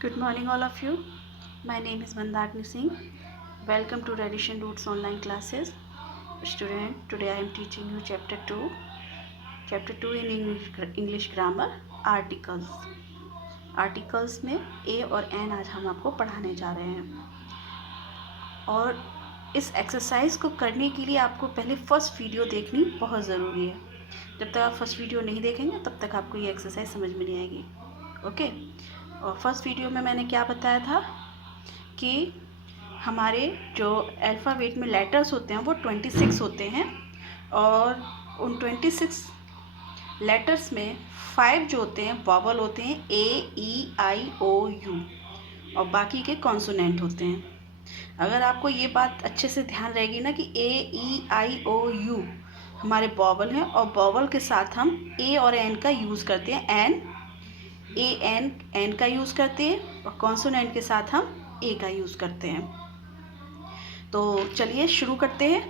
Good morning, all of you. My name is Mandakini Singh. Welcome to Radition Roots online classes. Student, today I am teaching you chapter 2. Chapter 2 in English grammar, articles. Articles में ए और N आज हम आपको पढ़ाने जा रहे हैं। और इस एक्सरसाइज को करने के लिए आपको पहले फर्स्ट वीडियो देखनी बहुत ज़रूरी है। जब तक आप फर्स्ट वीडियो नहीं देखेंगे तब तक आपको ये एक्सरसाइज समझ में नहीं आएगी। ओके। और फर्स्ट वीडियो में मैंने क्या बताया था कि हमारे जो अल्फ़ाबेट में लेटर्स होते हैं वो 26 होते हैं और उन 26 लेटर्स में 5 जो होते हैं वॉवल होते हैं, ए ई आई ओ यू, और बाकी के कॉन्सोनेंट होते हैं। अगर आपको ये बात अच्छे से ध्यान रहेगी ना कि ए ई आई ओ यू हमारे वॉवल हैं और वॉवल के साथ हम ए और एन का यूज़ करते हैं, एन का यूज़ करते हैं, और कॉन्सोनेंट के साथ हम ए का यूज़ करते हैं। तो चलिए शुरू करते हैं।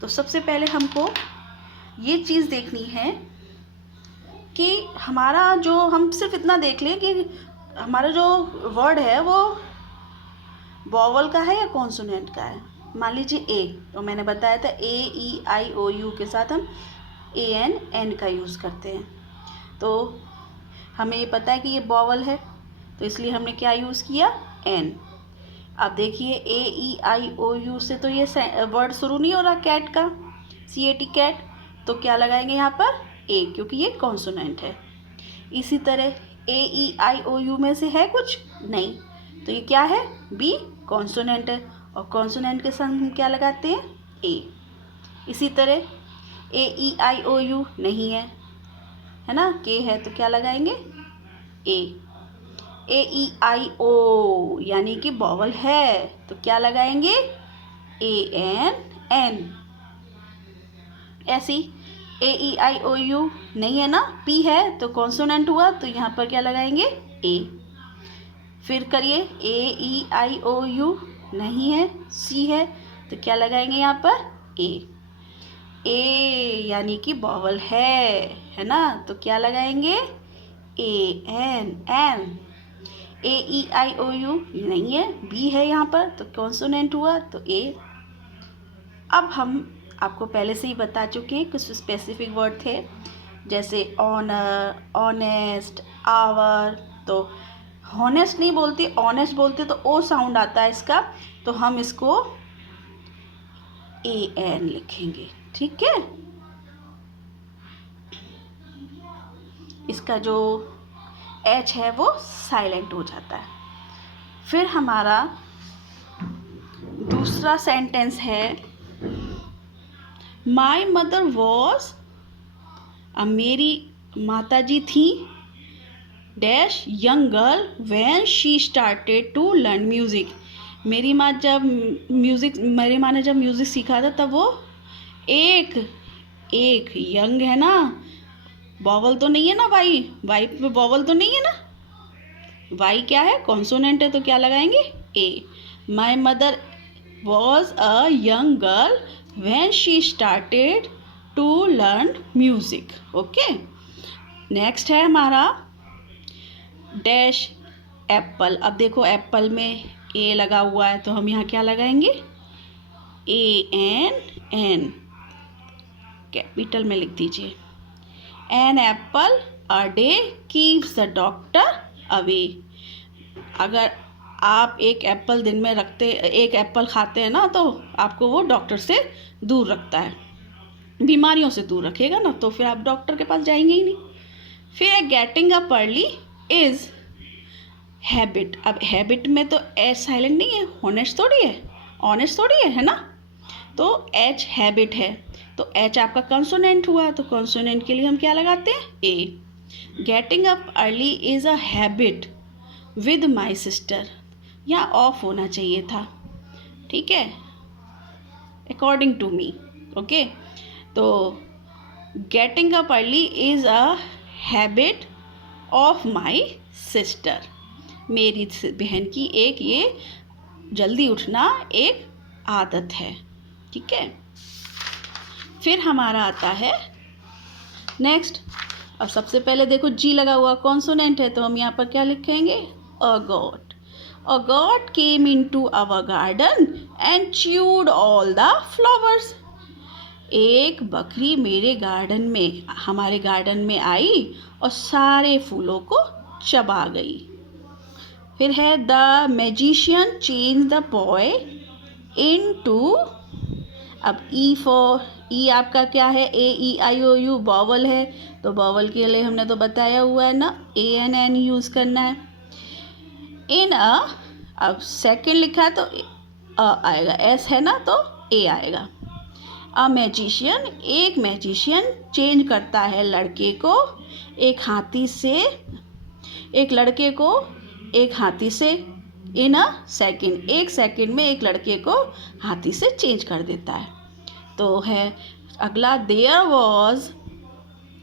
तो सबसे पहले हमको ये चीज़ देखनी है कि हमारा जो, हम सिर्फ इतना देख लें कि हमारा जो वर्ड है वो वॉवल का है या कॉन्सोनेंट का है। मान लीजिए ए, तो मैंने बताया था ए ई आई ओ यू के साथ हम ए एन का यूज़ करते हैं। तो हमें ये पता है कि ये वॉवल है, तो इसलिए हमने क्या यूज़ किया, एन। अब देखिए ए ई आई ओ यू से तो ये वर्ड शुरू नहीं हो रहा, कैट का, CAT कैट, तो क्या लगाएंगे यहाँ पर, ए, क्योंकि ये कॉन्सोनेंट है। इसी तरह ए ई आई ओ यू में से है कुछ नहीं, तो ये क्या है, बी, कॉन्सोनेंट है, और कॉन्सोनेंट के साथ हम क्या लगाते हैं, ए। इसी तरह ए ई आई ओ यू नहीं है ना, के है, तो क्या लगाएंगे, ए ई आई ओ यानी कि वॉवल है, तो क्या लगाएंगे, एन। ऐसी ए ई आई ओ यू नहीं है ना, पी है, तो कॉन्सोनेंट हुआ, तो यहाँ पर क्या लगाएंगे, ए। फिर करिए ए ई आई ओ यू नहीं है, सी है, तो क्या लगाएंगे यहाँ पर, ए यानी कि वॉवल है ना, तो क्या लगाएंगे, N. A E I O you नहीं है, बी है यहाँ पर, तो कॉन्सोनेंट हुआ, तो ए। अब हम आपको पहले से ही बता चुके हैं, कुछ स्पेसिफिक वर्ड थे जैसे ऑनर, ऑनेस्ट, आवर। तो हॉनेस्ट नहीं बोलते, ऑनेस्ट बोलते तो ओ साउंड आता है इसका, तो हम इसको एन लिखेंगे, ठीक है। इसका जो एच है वो साइलेंट हो जाता है। फिर हमारा दूसरा सेंटेंस है, माई मदर वॉज, मेरी माताजी थी, dash young girl when she started to learn music. मेरी माँ ने जब म्यूज़िक सीखा था तब वो एक यंग है ना, वॉवल तो नहीं है ना, वाई पे वॉवल तो नहीं है ना, वाई क्या है, कॉन्सोनेंट है, तो क्या लगाएंगे, a. My mother was a young girl when she started to learn music. Okay. Next है हमारा डैश एप्पल। अब देखो एप्पल में ए लगा हुआ है, तो हम यहाँ क्या लगाएंगे, एन, कैपिटल में लिख दीजिए। An apple a day keeps the doctor away. अगर आप एक एप्पल दिन में एक एप्पल खाते हैं ना, तो आपको वो डॉक्टर से दूर रखता है, बीमारियों से दूर रखेगा ना, तो फिर आप डॉक्टर के पास जाएंगे ही नहीं। फिर getting up early is habit. अब हैबिट में तो एच साइलेंट नहीं है, ऑनेस्ट थोड़ी है ना, तो एच हैबिट है, तो एच आपका कंसोनेंट हुआ, तो कंसोनेंट के लिए हम क्या लगाते हैं, a. Getting up early is a habit with my sister, यहाँ ऑफ होना चाहिए था, ठीक है, अकॉर्डिंग टू मी। ओके। तो getting up early is a habit of my sister, मेरी बहन की एक ये जल्दी उठना एक आदत है, ठीक है। फिर हमारा आता है नेक्स्ट। अब सबसे पहले देखो जी लगा हुआ कॉन्सोनेंट है, तो हम यहाँ पर क्या लिखेंगे, a goat. A goat came into our garden and chewed all the flowers. एक बकरी हमारे गार्डन में आई और सारे फूलों को चबा गई. फिर है the magician change the boy into. अब ई आपका क्या है, ए ई आई ओ यू बॉवल है, तो बॉवल के लिए हमने तो बताया हुआ है ना, ए एन एन यूज़ करना है. इन अब सेकंड लिखा है तो आएगा, एस है ना तो ए आएगा. अ मैजिशियन, एक मैजिशियन चेंज करता है लड़के को एक लड़के को एक हाथी से. इन अ सेकेंड, एक सेकेंड में एक लड़के को हाथी से चेंज कर देता है. तो है अगला, देयर वॉज.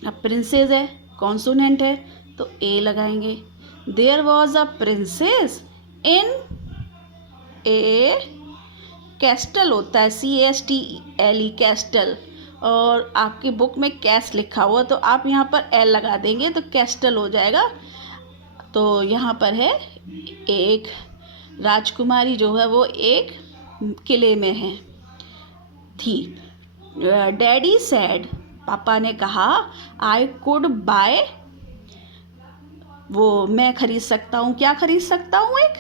अब प्रिंसेस है, कॉन्सोनेंट है तो ए लगाएंगे. There was a princess in a castle होता है, CASTLE कैस्टल, और आपकी बुक में कैस्ट लिखा हुआ तो आप यहाँ पर एल लगा देंगे तो कैस्टल हो जाएगा. तो यहाँ पर है एक राजकुमारी जो है वो एक किले में थी. डैडी सेड, पापा ने कहा, आई कुड बाय. वो मैं खरीद सकता हूँ, क्या खरीद सकता हूँ, एक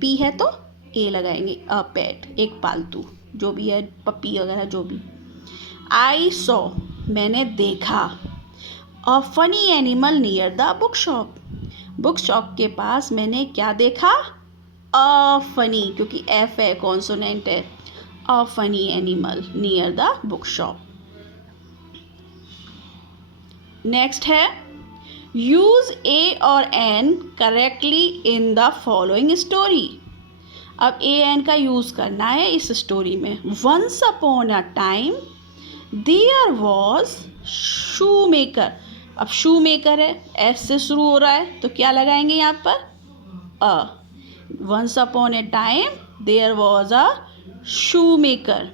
पी है तो ए लगाएंगे. अ पेट, एक पालतू जो भी है, पपी वगैरह जो भी. आई सॉ, मैंने देखा. A funny animal near the book shop, book shop के पास मैंने क्या देखा, अ फनी, क्योंकि एफ है, कॉन्सोनेंट है. A funny animal near the book shop. Next है यूज ए और an correctly in the following story. अब ए एन का यूज करना है इस स्टोरी में. Once upon a time there was shoe maker. अब शू मेकर है, एस से शुरू हो रहा है तो क्या लगाएंगे यहाँ पर, a. Once upon a time there was a shoe maker.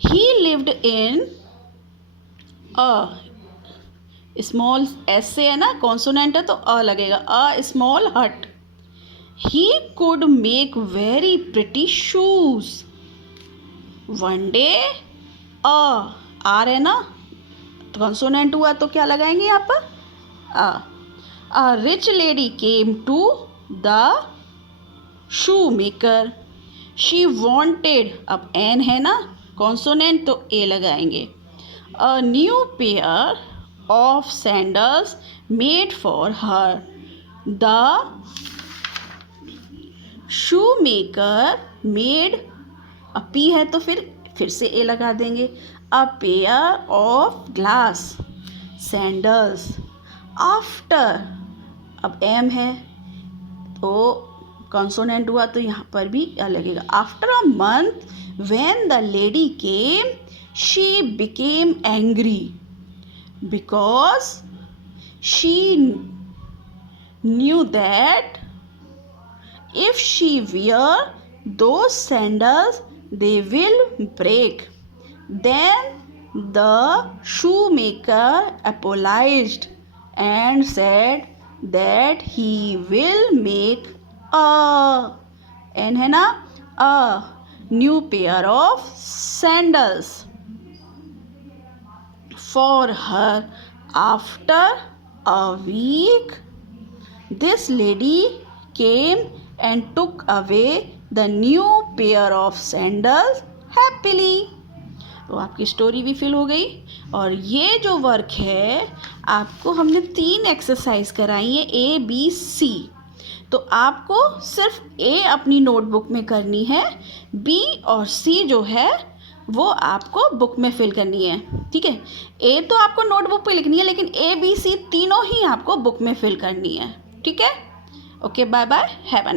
He lived in a small, S से है ना, कॉन्सोनेंट है तो अ लगेगा, a small hut. He could make very pretty shoes. One day, R है ना, कॉन्सोनेंट हुआ तो क्या लगाएंगे यहाँ पर, a rich lady came to the shoe maker. She wanted, अब एन है ना, कॉन्सोनेंट तो ए लगाएंगे. A new pair of sandals made for her. The shoemaker made, a P है तो फिर से ए लगा देंगे. A pair of glass sandals after, अब M है तो consonant हुआ तो यहाँ पर भी A लगेगा. After a month when the lady came she became angry because she knew that if she wear those sandals they will break. Then the shoemaker apologized and said that he will make a, and है ना, a new pair of sandals for her. After a week this lady came and took away the new pair of sandals happily. तो आपकी story भी fill हो गई. और ये जो वर्क है आपको हमने 3 एक्सरसाइज कराई है, A B C. तो आपको सिर्फ A अपनी नोटबुक में करनी है, B और C जो है वो आपको बुक में फिल करनी है. ठीक है, ए तो आपको नोटबुक पे लिखनी है लेकिन A B C तीनों ही आपको बुक में फिल करनी है. ठीक है, okay, bye bye, have a nice day.